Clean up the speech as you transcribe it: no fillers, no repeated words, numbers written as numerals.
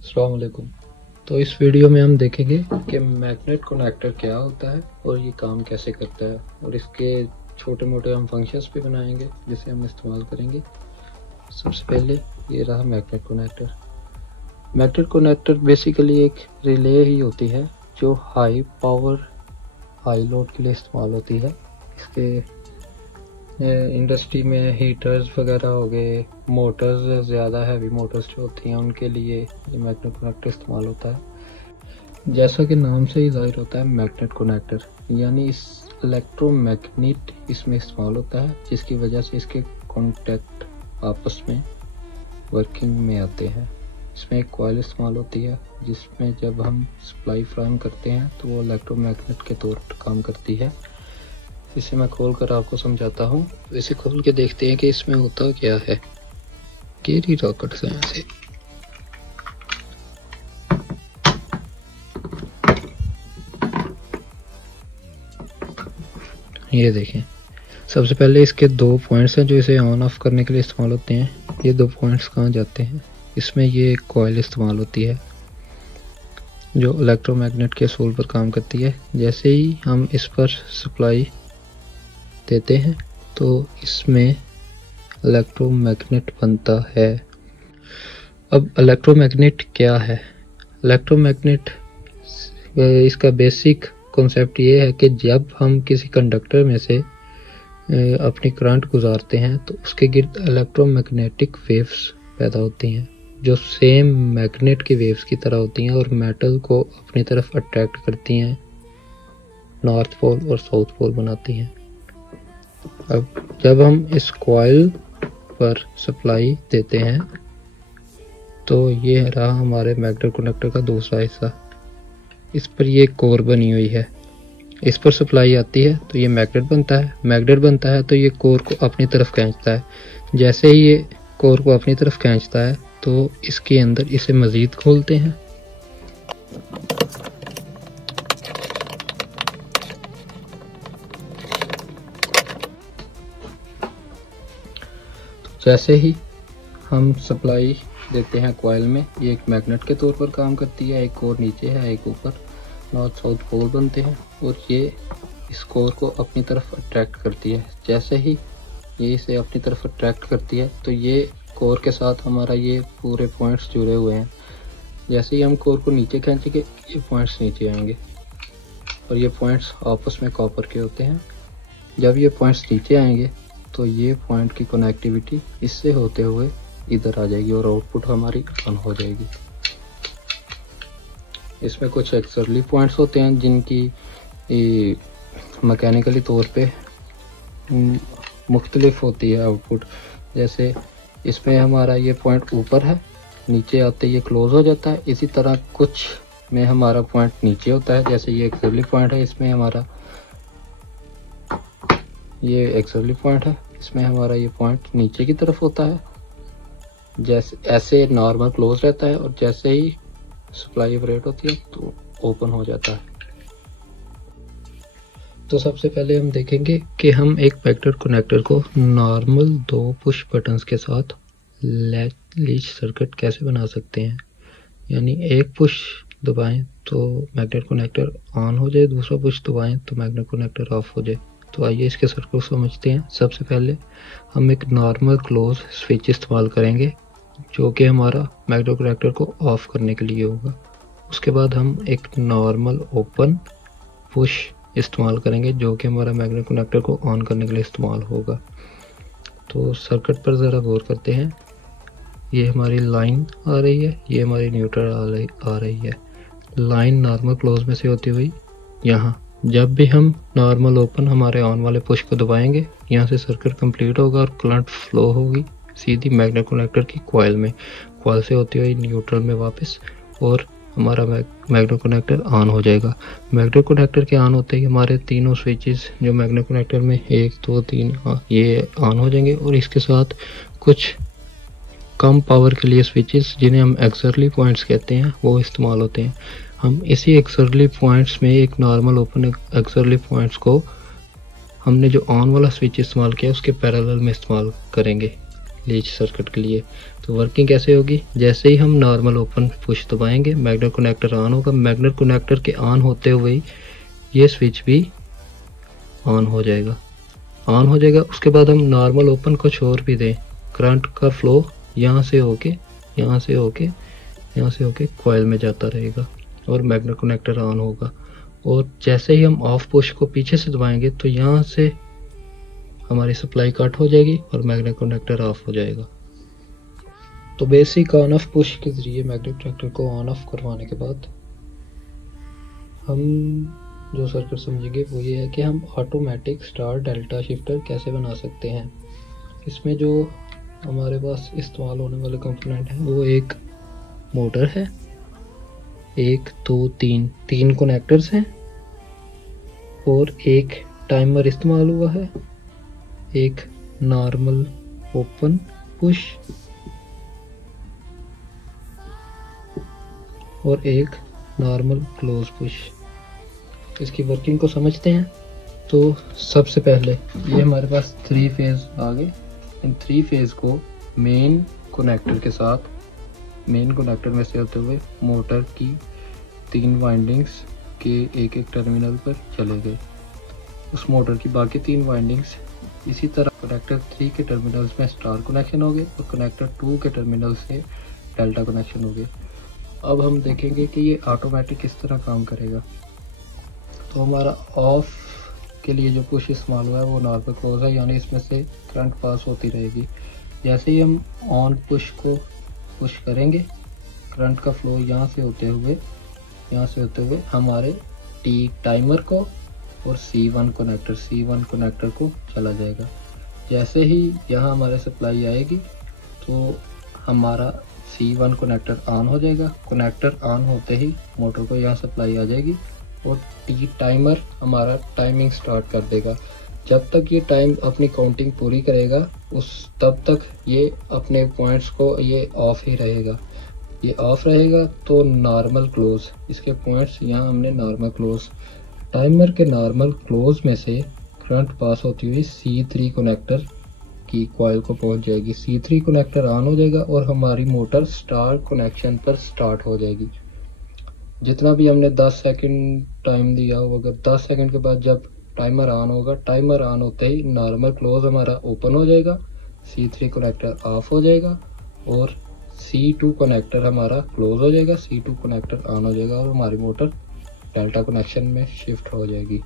अस्सलाम वालेकुम। तो इस वीडियो में हम देखेंगे कि मैग्नेट कनेक्टर क्या होता है और ये काम कैसे करता है, और इसके छोटे मोटे हम फंक्शंस भी बनाएंगे जिसे हम इस्तेमाल करेंगे। सबसे पहले ये रहा magnet connector. Magnet connector basically एक रिले ही होती है जो हाई पावर हाई लोड के लिए इस्तेमाल होती है। इसके इंडस्ट्री में हीटर्स वगैरह हो गए, मोटर्स, ज़्यादा हैवी मोटर्स जो होती हैं उनके लिए ये मैग्नेट कनेक्टर इस्तेमाल होता है। जैसा कि नाम से ही जाहिर होता है, मैग्नेट कनेक्टर यानी इस इलेक्ट्रोमैग्नेट इसमें इस्तेमाल होता है, जिसकी वजह से इसके कॉन्टैक्ट आपस में वर्किंग में आते हैं। इसमें एक कॉइल इस्तेमाल होती है जिसमें जब हम सप्लाई फ्राहम करते हैं तो वो इलेक्ट्रोमैग्नेट के तौर पर काम करती है। इसे मैं खोल कर आपको समझाता हूँ। इसे खोल के देखते हैं कि इसमें होता क्या है। केरी रॉकेट से ऐसे ये देखें, सबसे पहले इसके दो पॉइंट्स हैं जो इसे ऑन ऑफ करने के लिए इस्तेमाल होते हैं। ये दो पॉइंट्स कहाँ जाते हैं? इसमें ये एक कॉइल इस्तेमाल होती है जो इलेक्ट्रोमैग्नेट के असूल पर काम करती है। जैसे ही हम इस पर सप्लाई देते हैं तो इसमें इलेक्ट्रोमैग्नेट बनता है। अब इलेक्ट्रोमैग्नेट क्या है? इलेक्ट्रोमैग्नेट इसका बेसिक कॉन्सेप्ट ये है कि जब हम किसी कंडक्टर में से अपनी करंट गुजारते हैं तो उसके गिर्द इलेक्ट्रोमैग्नेटिक वेव्स पैदा होती हैं जो सेम मैग्नेट की वेव्स की तरह होती हैं और मेटल को अपनी तरफ अट्रैक्ट करती हैं, नॉर्थ पोल और साउथ पोल बनाती हैं। अब जब हम इस कॉइल पर सप्लाई देते हैं तो ये रहा हमारे मैग्नेट कनेक्टर का दूसरा हिस्सा। इस पर ये कोर बनी हुई है, इस पर सप्लाई आती है तो ये मैग्नेट बनता है। मैग्नेट बनता है तो ये कोर को अपनी तरफ खींचता है। जैसे ही ये कोर को अपनी तरफ खींचता है तो इसके अंदर इसे मज़ीद खोलते हैं। जैसे ही हम सप्लाई देते हैं कॉइल में, ये एक मैग्नेट के तौर पर काम करती है। एक कोर नीचे है, एक ऊपर, नॉर्थ साउथ पोल बनते हैं और ये इस कोर को अपनी तरफ अट्रैक्ट करती है। जैसे ही ये इसे अपनी तरफ अट्रैक्ट करती है तो ये कोर के साथ हमारा ये पूरे पॉइंट्स जुड़े हुए हैं। जैसे ही हम कोर को नीचे खींचेंगे ये पॉइंट्स नीचे आएंगे और ये पॉइंट्स आपस में कॉपर के होते हैं। जब ये पॉइंट्स नीचे आएंगे तो ये पॉइंट की कनेक्टिविटी इससे होते हुए इधर आ जाएगी और आउटपुट हमारी ऑन हो जाएगी। इसमें कुछ एक्सर्ली पॉइंट्स होते हैं जिनकी मैकेनिकली तौर पे मुख्तलिफ होती है आउटपुट। जैसे इसमें हमारा ये पॉइंट ऊपर है, नीचे आते ये क्लोज हो जाता है। इसी तरह कुछ में हमारा पॉइंट नीचे होता है, जैसे ये एक्सर्ली पॉइंट है, इसमें हमारा ये एक्सर्ली पॉइंट है, इसमें हमारा ये पॉइंट नीचे की तरफ होता है। जैसे ऐसे नॉर्मल क्लोज रहता है और जैसे ही सप्लाई ऑपरेट होती है तो ओपन हो जाता है। तो सबसे पहले हम देखेंगे कि हम एक मैग्नेट कनेक्टर को नॉर्मल दो पुश बटन्स के साथ लीच सर्किट कैसे बना सकते हैं। यानी एक पुश दबाएं तो मैग्नेट कनेक्टर ऑन हो जाए, दूसरा पुश दबाएं तो मैग्नेट कनेक्टर ऑफ हो जाए। तो आइए इसके सर्किट को समझते हैं। सबसे पहले हम एक नॉर्मल क्लोज स्विच इस्तेमाल करेंगे जो कि हमारा मैग्नेट कनेक्टर को ऑफ करने के लिए होगा। उसके बाद हम एक नॉर्मल ओपन पुश इस्तेमाल करेंगे जो कि हमारा मैग्नेट कनेक्टर को ऑन करने के लिए इस्तेमाल होगा। तो सर्किट पर ज़रा गौर करते हैं। ये हमारी लाइन आ रही है, ये हमारी न्यूट्रल आ रही है। लाइन नॉर्मल क्लोज में से होती हुई यहाँ, जब भी हम नॉर्मल ओपन हमारे ऑन वाले पुश को दबाएंगे यहाँ से सर्किट कंप्लीट होगा और करंट फ्लो होगी सीधी मैग्नेट कनेक्टर की कॉइल में, कॉइल से होती हुई न्यूट्रल में वापस, और हमारा मैग्नेट कनेक्टर ऑन हो जाएगा। मैग्नेट कनेक्टर के ऑन होते ही हमारे तीनों स्विचेस जो मैग्नेट कनेक्टर में 1 2 3 ये ऑन हो जाएंगे और इसके साथ कुछ कम पावर के लिए स्विचेस जिन्हें हम एक्सर्ली पॉइंट्स कहते हैं वो इस्तेमाल होते हैं। हम इसी एक्सर्ली पॉइंट्स में एक नॉर्मल ओपन एक्सर्ली पॉइंट्स को हमने जो ऑन वाला स्विच इस्तेमाल किया उसके पैरेलल में इस्तेमाल करेंगे। लीच सर्किट के लिए। तो वर्किंग कैसे होगी, जैसे ही हम नॉर्मल ओपन पुश दबाएंगे मैग्नेट कनेक्टर ऑन होगा। मैग्नेट कनेक्टर के ऑन होते हुए ही ये स्विच भी ऑन हो जाएगा। उसके बाद हम नॉर्मल ओपन कुछ और भी दें, करंट का फ्लो यहाँ से होके कॉइल में जाता रहेगा और मैग्नेट कनेक्टर ऑन होगा। और जैसे ही हम ऑफ पुश को पीछे से दबाएंगे तो यहाँ से हमारी सप्लाई कट हो जाएगी और मैग्नेट कनेक्टर ऑफ हो जाएगा। तो बेसिक ऑन ऑफ पुश के ज़रिए मैग्नेट कनेक्टर को ऑन ऑफ करवाने के बाद हम जो सर्किट समझेंगे वो ये है कि हम ऑटोमेटिक स्टार डेल्टा शिफ्टर कैसे बना सकते हैं। इसमें जो हमारे पास इस्तेमाल होने वाले कंपोनेंट हैं वो एक मोटर है, 1 2 3 कनेक्टर्स हैं और एक टाइमर इस्तेमाल हुआ है, एक नॉर्मल ओपन पुश और एक नॉर्मल क्लोज पुश। इसकी वर्किंग को समझते हैं। तो सबसे पहले ये हमारे पास 3 फेज आ गए। इन 3 फेज को मेन कनेक्टर में से होते हुए मोटर की 3 वाइंडिंग्स के एक टर्मिनल पर चले गए। उस मोटर की बाकी 3 वाइंडिंग्स इसी तरह कनेक्टर 3 के टर्मिनल्स में स्टार कनेक्शन हो गए और कनेक्टर 2 के टर्मिनल से डेल्टा कनेक्शन हो गए। अब हम देखेंगे कि ये ऑटोमेटिक किस तरह काम करेगा। तो हमारा ऑफ के लिए जो पुश इस्तेमाल हुआ है वो नॉर्मल क्लोज है, यानी इसमें से करंट पास होती रहेगी। जैसे ही हम ऑन पुश को पुश करेंगे करंट का फ्लो यहाँ से होते हुए हमारे टाइमर को और C1 कनेक्टर को चला जाएगा। जैसे ही यहाँ हमारे सप्लाई आएगी तो हमारा C1 कनेक्टर ऑन हो जाएगा। कनेक्टर ऑन होते ही मोटर को यहाँ सप्लाई आ जाएगी और टाइमर हमारा टाइमिंग स्टार्ट कर देगा। जब तक ये टाइम अपनी काउंटिंग पूरी करेगा तब तक ये अपने पॉइंट्स को ये ऑफ ही रहेगा। ये ऑफ रहेगा तो नॉर्मल क्लोज, इसके पॉइंट्स यहाँ हमने नॉर्मल क्लोज, टाइमर के नॉर्मल क्लोज में से करंट पास होती हुई C3 कनेक्टर की कॉइल को पहुंच जाएगी। C3 कनेक्टर ऑन हो जाएगा और हमारी मोटर स्टार कनेक्शन पर स्टार्ट हो जाएगी। जितना भी हमने 10 सेकंड टाइम दिया हो, अगर 10 सेकंड के बाद जब टाइमर ऑन होगा, टाइमर ऑन होते ही नॉर्मल क्लोज हमारा ओपन हो जाएगा, C3 कनेक्टर ऑफ हो जाएगा और C2 कनेक्टर हमारा क्लोज हो जाएगा, C2 कनेक्टर ऑन हो जाएगा और हमारी मोटर डेल्टा कनेक्शन में शिफ्ट हो जाएगी।